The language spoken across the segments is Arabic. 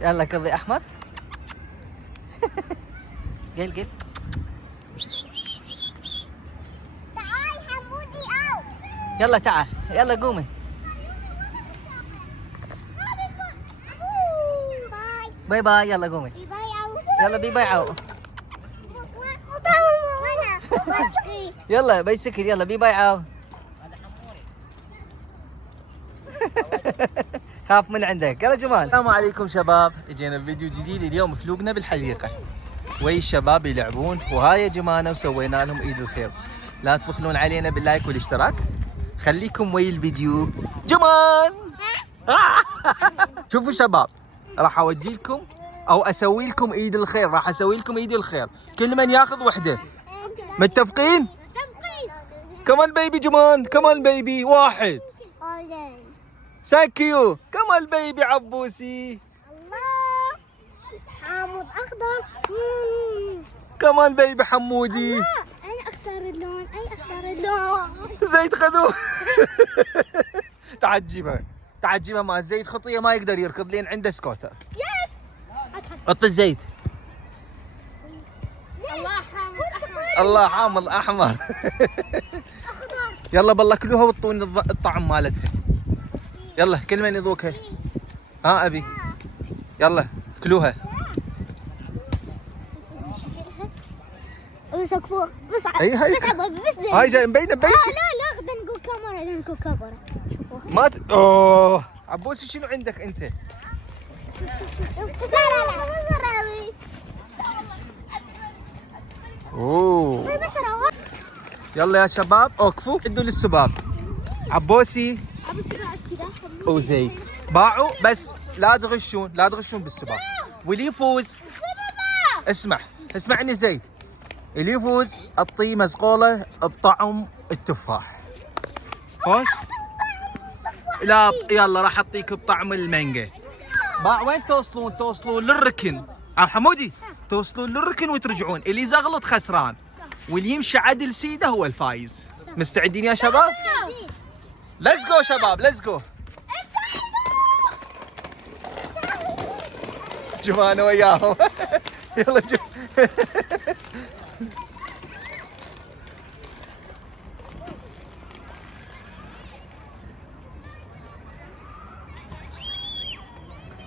يلا قضي احمر. قل قل. تعال حمودي او. يلا تعال، يلا قومي. باي باي، يلا قومي. يلا بي باي عو. يلا بايسكل، يلا بي باي عو. خاف من عندك. يلا جمال. السلام عليكم شباب، اجينا بفيديو جديد. اليوم فلوقنا بالحديقة وي الشباب يلعبون، وهاي جمانا وسوينا لهم عيد الخير. لا تبخلون علينا باللايك والاشتراك. خليكم وي الفيديو. جمال شوفوا شباب، راح اودي لكم او اسوي لكم عيد الخير. راح اسوي لكم عيد الخير، كل من ياخذ وحده. متفقين؟ كمان بيبي جمان، كمان بيبي واحد. ثانك يو. كمان بيبي عبوسي. الله. حامض اخضر. كمان بيبي حمودي. انا اختار اللون. اي اختار اللون؟ زيد خذوه. تعال تجيبها، تعال تجيبها مع زيد. خطيه ما يقدر يركض لين عنده سكوتر. يس. حط الزيت. الله حامض احمر. الله حامض احمر. يلا بالله كلوها وطوني الطعم مالتها. يلا كل من يذوقها. ها ابي. يلا كلوها. امسك فوق بس. اي هاي بس هاي جاي مبينه لا بيش. لا خذ نقول كاميرا. نقول كاميرا. ما اوه عبوسي شنو عندك انت؟ اوه يلا يا شباب اوقفوا عدوا للسباب. عبوسي وزيد باعوا، بس لا تغشون، لا تغشون بالسباق. واللي يفوز اسمعني زيد، اللي يفوز اعطيه مزقوله بطعم التفاح. خوش؟ لا يلا راح اعطيك بطعم المانجا. باع وين توصلون؟ توصلون للركن. حمودي توصلون للركن وترجعون. اللي زغلط خسران، واللي يمشي عدل سيده هو الفايز. مستعدين يا شباب؟ ليتس جو شباب، ليتس جو. جمانا وياهم. يلا جو.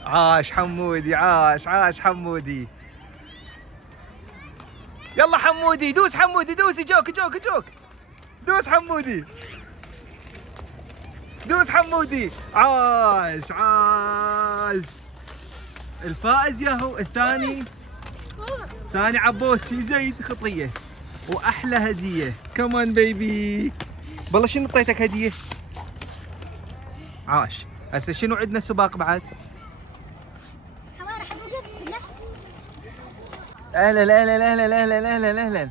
عاش حمودي، عاش عاش حمودي. يلا حمودي دوس، حمودي دوس. جوك جوك جوك. دوس حمودي، دوس حمودي. عاش عاش. الفائز ياهو. الثاني ثاني عبوسي زيد خطيه. واحلى هديه كمان بيبي. والله شنو اعطيتك هديه؟ عاش. هسه شنو عندنا سباق بعد؟ اهلا اهلا اهلا اهلا اهلا اهلا.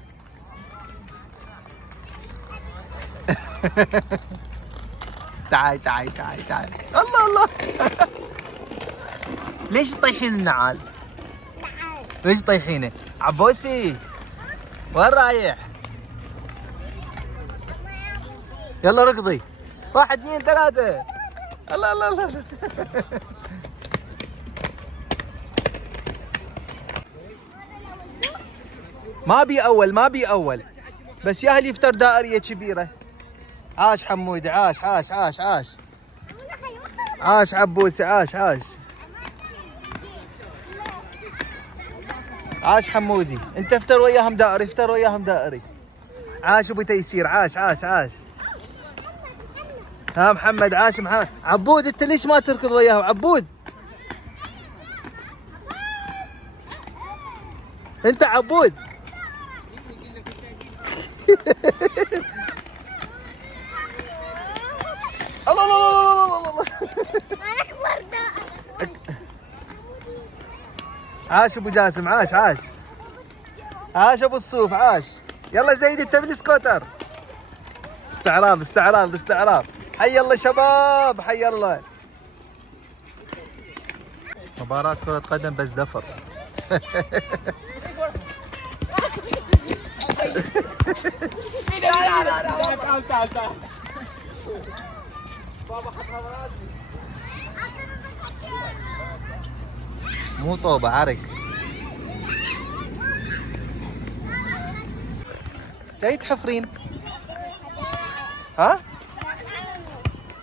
تعال تعال تعال تعال. الله الله. ليش تطيحين النعال؟ ليش تطيحينه؟ عبوسي وين رايح؟ يلا ركضي. 1 2 3. الله الله الله. ما بي اول، ما بي اول، بس ياهل يفتر دائريه كبيره. عاش حمودي، عاش عاش عاش عاش. عاش عبوسي، عاش عاش. عاش حمودي. انت افتر وياهم دائري، افتر وياهم دائري. عاش ابو تيسير، عاش عاش عاش. ها محمد، عاش محمد. عبود انت ليش ما تركض وياهم؟ عبود انت عبود. الله الله الله الله الله. عاش ابو جاسم، عاش عاش. عاش ابو الصوف، عاش. يلا زيد انت بالسكوتر. استعراض استعراض استعراض. حي الله شباب، حي الله. مباراة كرة قدم بس دفر. تعال تعال تعال. بابا حط مو طوبة، عرق. جاي تحفرين؟ ها؟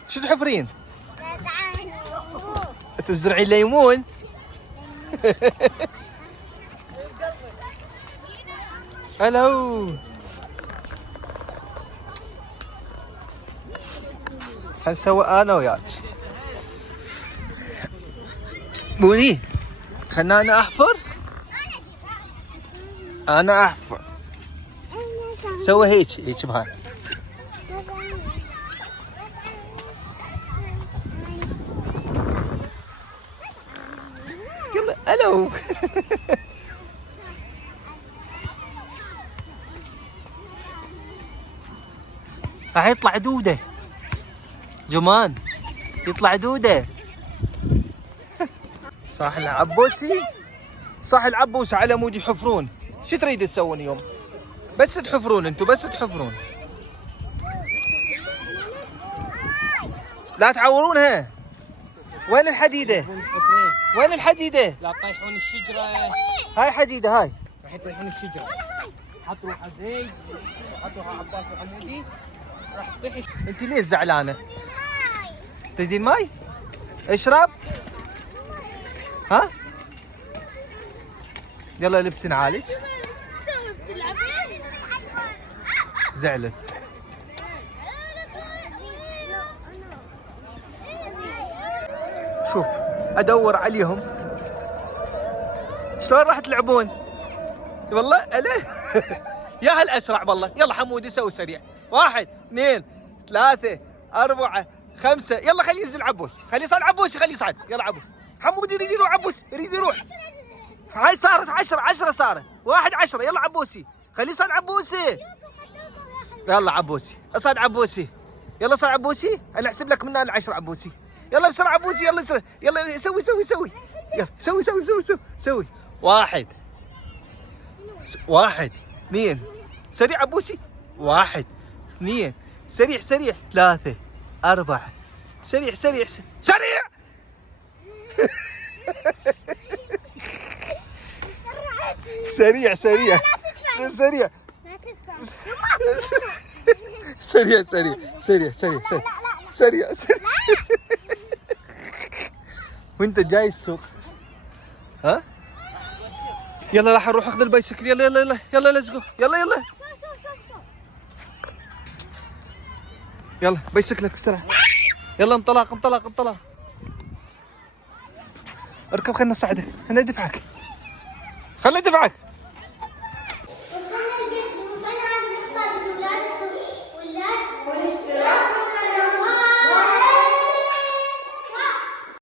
شو تحفرين؟ تزرعين ليمون؟ الو. حنسوي انا وياك. بوني خلنا انا احفر. انا احفر. سوي هيك بهاي. يلا الو. راح يطلع دودة جمان، يطلع دودة. صح العبوسي، صح العبوس على مود يحفرون. شو تريد تسوون اليوم؟ بس تحفرون انتم، بس تحفرون، لا تعورونها. وين الحديدة؟ وين الحديدة؟ لا تطيحون الشجرة. هاي حديدة هاي. راح يطيحون الشجرة. حطوا روحها زي، حطوا روحها عباس وعمودي، راح تطيح. انت ليش زعلانة؟ تريدين ماي؟ اشرب؟ ها؟ يلا لبسي نعالج. زعلت. شوف ادور عليهم. شلون راح تلعبون؟ والله ألا يا هل اسرع والله. يلا حمودي سوي سريع. 1 2 3 4 5. يلا خليه ينزل عبوس، خليه يصعد عبوسي، خليه يصعد. يلا عبوس. حمودي يريد يروح، عبوس يريد يروح. هاي صارت 10 صارت. 1 10. يلا عبوسي خليه يصعد عبوسي. يلا عبوسي اصعد عبوسي. يلا صعد عبوسي. انا احسب لك من هنا 10 عبوسي. يلا بسرعه عبوسي. يلا سرع. يلا سوي. يلا سوي. 1 2 سريع عبوسي. 1 2 سريع 3 4 سريع سريع سريع. وانت جاي السوق ها؟ يلا راح اروح اخذ البايسكل. يلا لزقوا. يلا بايسكلك بسرعه. يلا انطلاق. اركب خلنا نصعدك. خلنا ندفعك.